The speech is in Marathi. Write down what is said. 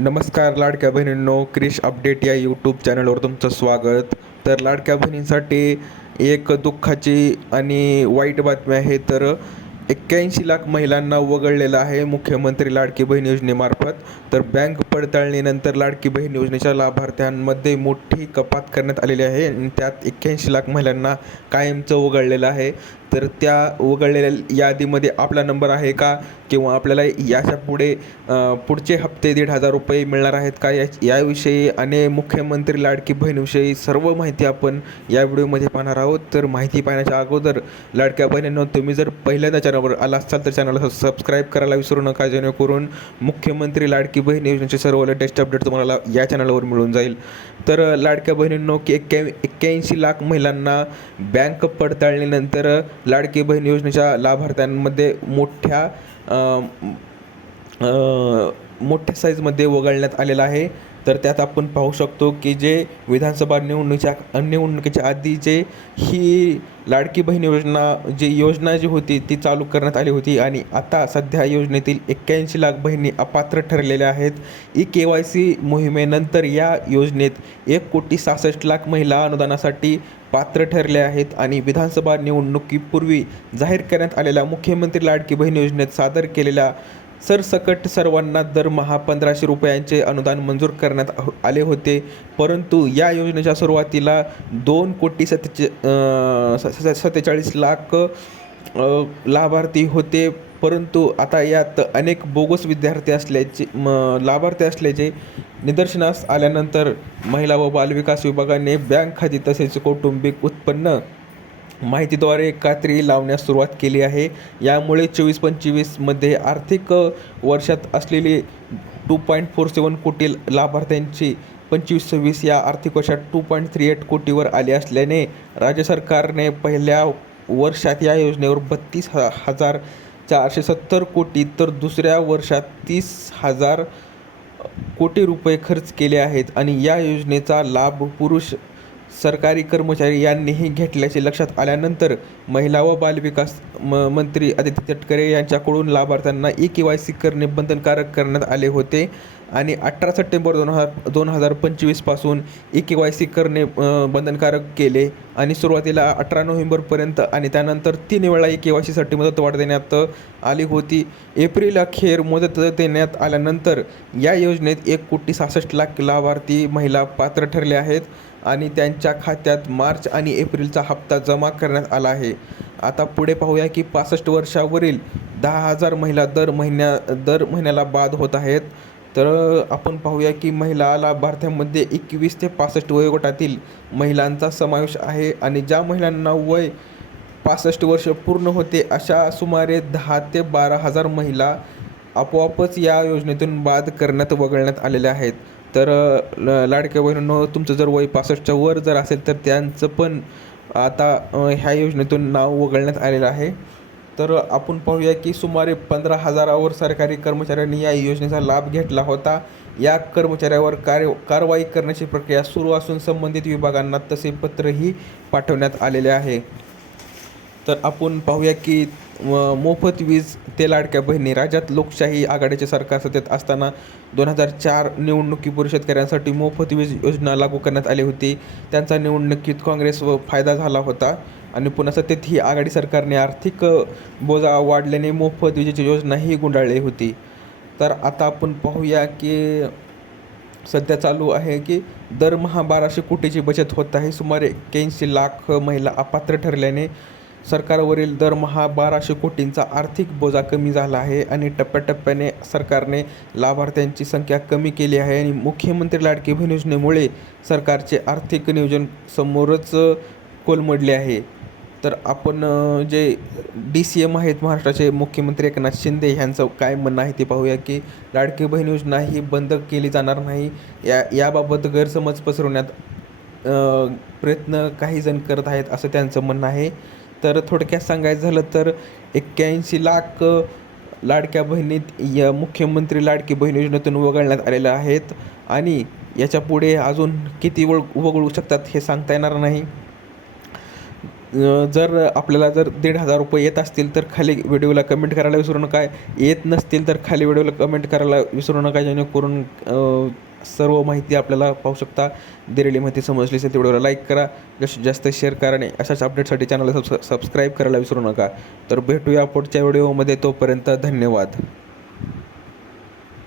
नमस्कार लाडक्या बहिणींनो, क्रिश अपडेट या यूट्यूब चॅनलवर तुमचं स्वागत. तर लाडक्या बहिणींसाठी एक दुःखाची आणि वाईट बातमी आहे. तर 81 लाख महिलांना वगळलेलं आहे मुख्यमंत्री लाडकी बहीण योजनेमार्फत. तर बँक पडताळणीनंतर लाडकी बहीण योजनेच्या लाभार्थ्यांमध्ये मोठी कपात करण्यात आलेली आहे आणि त्यात 81 लाख महिलांना कायमचं वगळलेलं आहे. तर त्या वगळलेल्या यादीमध्ये आपला नंबर आहे का, किंवा आपल्याला याच्या पुढचे हप्ते 1,500 रुपये मिळणार आहेत का, याविषयी आणि मुख्यमंत्री लाडकी बहीणविषयी सर्व माहिती आपण या व्हिडिओमध्ये पाहणार आहोत. तर माहिती पाहण्याच्या अगोदर लाडक्या बहिणींनो, तुम्ही जर पहिल्यांदा चॅनलवर आला असाल तर चॅनलला सबस्क्राईब करायला विसरू नका, जेणेकरून मुख्यमंत्री लाडकी बहीण योजनेचे सर्व लेटेस्ट अपडेट तुम्हाला या चॅनलवर मिळून जाईल. तर लाडक्या बहिणींनो, की 81 लाख महिलांना बँक पडताळणीनंतर लाडकी बहीण योजनेच्या लाभार्थ्यांमध्ये मोठ्या साईजमध्ये वगळण्यात आलेला आहे. तर त्यात आपण पाहू शकतो की जे विधानसभा निवडणुकीच्या आधी जे ही लाडकी बहीण योजना जी होती ती चालू करण्यात आली होती, आणि आता सध्या योजनेतील 81 लाख बहिणी अपात्र ठरलेल्या आहेत. KYC मोहिमेनंतर या योजनेत 1,66,00,000 महिला अनुदानासाठी पात्र ठरल्या आहेत. आणि विधानसभा निवडणुकीपूर्वी जाहीर करण्यात आलेल्या मुख्यमंत्री लाडकी बहीण योजनेत सादर केलेल्या सरसकट सर्वांना दरमहा 1,500 रुपयांचे अनुदान मंजूर करण्यात आले होते. परंतु या योजनेच्या सुरुवातीला 2,47,00,000 लाभार्थी होते. परंतु आता यात अनेक बोगस लाभार्थी असल्याचे निदर्शनास आल्यानंतर महिला व बालविकास विभागाने बँक खाती तसेच कौटुंबिक उत्पन्न माहितीद्वारे कात्री लावण्यास सुरुवात केली आहे. यामुळे 24-25मध्ये आर्थिक वर्षात असलेली 2.47 कोटी लाभार्थ्यांची 25-26 या आर्थिक वर्षात 2.38 कोटीवर आले असल्याने राज्य सरकारने पहिल्या वर्षात या योजनेवर 32,470 कोटी तर दुसऱ्या वर्षात 30,000 कोटी रुपये खर्च केले आहेत. आणि या योजनेचा लाभ पुरुष सरकारी कर्मचारी यांनीही घेतल्याचे लक्षात आल्यानंतर महिला व बालविकास मंत्री आदित्य तटकरे यांच्याकडून लाभार्थ्यांना KYC करणे बंधनकारक करण्यात आले होते. आणि 18 सप्टेंबर 2025 पासून KYC करणे बंधनकारक केले. आणि सुरुवातीला 18 नोव्हेंबरपर्यंत आणि त्यानंतर 3 वेळा KYCसाठी मुदतवाढ देण्यात आली होती. एप्रिल अखेर मुदत देण्यात आल्यानंतर या योजनेत 1,66,00,000 लाभार्थी महिला पात्र ठरले आहेत आणि त्यांच्या खात्यात मार्च आणि एप्रिलचा हप्ता जमा करण्यात आला आहे. आता पुढे पाहूया की 65 वर्षावरील 10,000 महिला दर महिन्याला बाद होत आहेत. तर आपण पाहूया की महिला लाभार्थ्यांमध्ये 21 ते 65 वयोगटातील महिलांचा समावेश आहे. आणि ज्या महिलांना वय 65 वर्ष पूर्ण होते अशा सुमारे 10,000 ते 12,000 महिला आपोआपच या योजनेतून बाद वगळण्यात आलेल्या आहेत. तर लाडक्या बहिणींनो, तुमचं जर वय 65च्या वर जर असेल तर त्यांचं पण आता ह्या योजनेतून नाव वगळण्यात आलेलं आहे. तर आपण पाहूया की सुमारे 15,000वर सरकारी कर्मचाऱ्यांनी या योजनेचा लाभ घेतला होता. या कर्मचाऱ्यावर कारवाई करण्याची प्रक्रिया सुरू असून संबंधित विभागांना तसे पत्रही पाठवण्यात आलेले आहे. तर आपण पाहूया की मोफत वीज ते लाडक्या बहिणी. राज्यात लोकशाही आघाडीचे सरकार सत्तेत असताना 2004 निवडणुकीपूर्वी शेतकऱ्यांसाठी मोफत वीज योजना लागू करण्यात आली होती. त्यांचा निवडणुकीत काँग्रेस फायदा झाला होता. आणि पुन्हा सत्तेत ही आघाडी सरकारने आर्थिक बोजा वाढल्याने मोफत विजेची योजनाही गुंडाळली होती. तर आता आपण पाहूया की सध्या चालू आहे की दरमहा 1,200 कोटीची बचत होत आहे. सुमारे 81 लाख महिला अपात्र ठरल्याने सरकारवरील दरमहा 1,200 कोटींचा आर्थिक बोजा कमी झाला आहे. आणि टप्प्याटप्प्याने सरकारने लाभार्थ्यांची संख्या कमी केली आहे. आणि मुख्यमंत्री लाडकी बहीण योजनेमुळे सरकारचे आर्थिक नियोजन समोरच कोलमडले आहे. तर आपण जे DCM आहेत महाराष्ट्राचे मुख्यमंत्री एकनाथ शिंदे यांचं काय म्हणणं आहे ते पाहूया की लाडकी बहीण योजना ही बंद केली जाणार नाही. याबाबत गैरसमज पसरवण्यात प्रयत्न काही जण करत आहेत असं त्यांचं म्हणणं आहे. तर थोडक्यात सांगायचं झालं तर 81 लाख लाडक्या बहिणीत या मुख्यमंत्री लाडकी बहीण योजनेतून वगळण्यात आलेल्या आहेत. आणि याच्या पुढे अजून किती वगळू शकतात हे सांगता येणार नाही. जर आपल्याला जर 1,500 रुपये येत असतील तर खाली व्हिडिओला कमेंट करायला विसरू नका. येत नसतील तर खाली व्हिडिओला कमेंट करायला विसरू नका, जेणेकरून सर्व माहिती आपल्याला पाहू शकता. दिलेली माहिती समजली असेल तर व्हिडिओला लाईक करा, जास्तीत जास्त शेअर करा आणि अशाच अपडेटसाठी चॅनलला सबस्क्राईब करायला विसरू नका. तर भेटूया पुढच्या व्हिडिओमध्ये, तोपर्यंत धन्यवाद.